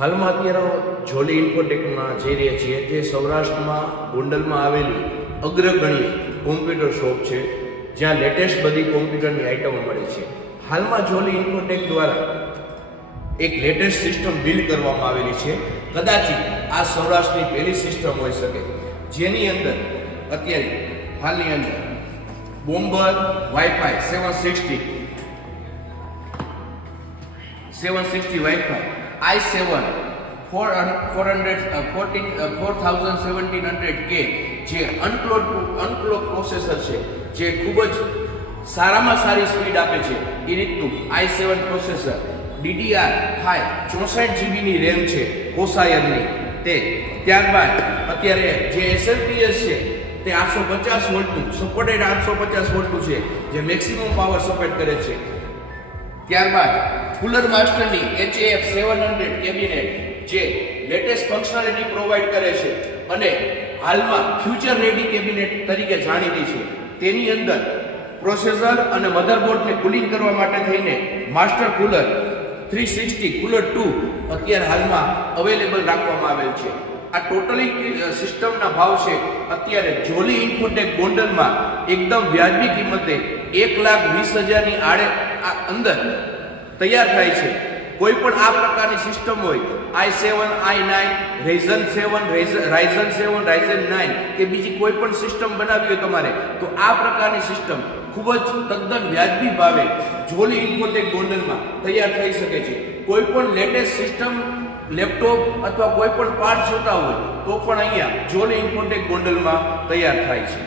હાલમાં અત્યારે જોલી ઇન્ફોટેકમાં જઈ રહ્યા છીએ, જે સૌરાષ્ટ્રમાં ગોંડલમાં આવેલી અગ્રગણ્ય કોમ્પ્યુટર શોપ છે, જ્યાં લેટેસ્ટ બધી કોમ્પ્યુટરની આઇટમો મળે છે. હાલમાં જોલી ઇન્ફોટેક દ્વારા એક લેટેસ્ટ સિસ્ટમ બિલ્ડ કરવામાં આવેલી છે. કદાચિત આ સૌરાષ્ટ્રની પહેલી સિસ્ટમ હોઈ શકે, જેની અંદર અત્યારે હાલની અંદર bomber wifi 760 wifi i7 411700K જે અનક્લોક પ્રોસેસર છે, જે ખૂબ જ સારામાં સારી સ્પીડ આપે છે એ રીતનું i7 પ્રોસેસર, DDR5 64GB ની રેમ છે કોસાયરની તે. ત્યારબાદ અત્યારે જે SLPS છે તે 850 વોલ્ટનું સપોર્ટેડ 850 વોલ્ટનું છે, જે મેક્સિમમ પાવર સપોર્ટ કરે છે. ત્યારબાદ કુલર માસ્ટરની HAF 700 કેબિનેટ જે લેટેસ્ટ ફંક્શનાલિટી પ્રોવાઈડ કરે છે અને હાલમાં ફ્યુચર રેડી કેબિનેટ તરીકે જાણીતી છે. તેની અંદર પ્રોસેસર અને મધરબોર્ડને કુલિંગ કરવા માટે થઈને માસ્ટર કુલર 360 કુલર 2 અત્યારે હાલમાં અવેલેબલ રાખવામાં આવેલ છે. આ ટોટલી સિસ્ટમના ભાવ છે અત્યારે જોલી ઇન્ફોટેક ગોંડલમાં એકદમ વ્યાજબી કિંમતે 1,20,000ની અંદર તૈયાર થાય છે. કોઈ પણ આ પ્રકારની સિસ્ટમ હોય, i7, i9, Ryzen 7, Ryzen 9 કે બીજી કોઈ પણ સિસ્ટમ બનાવવી હોય તમારે, તો આ પ્રકારની સિસ્ટમ ખૂબ જ તદ્દન વ્યાજબી ભાવે જોલી ઇન્ફોટેક ગોંડલમાં તૈયાર થઈ શકે છે. કોઈ પણ લેટેસ્ટ સિસ્ટમ, લેપટોપ અથવા કોઈ પણ પાર્ટ જોતા હોય તો પણ અહીંયા જોલી ઇન્ફોટેક ગોંડલમાં તૈયાર થાય છે.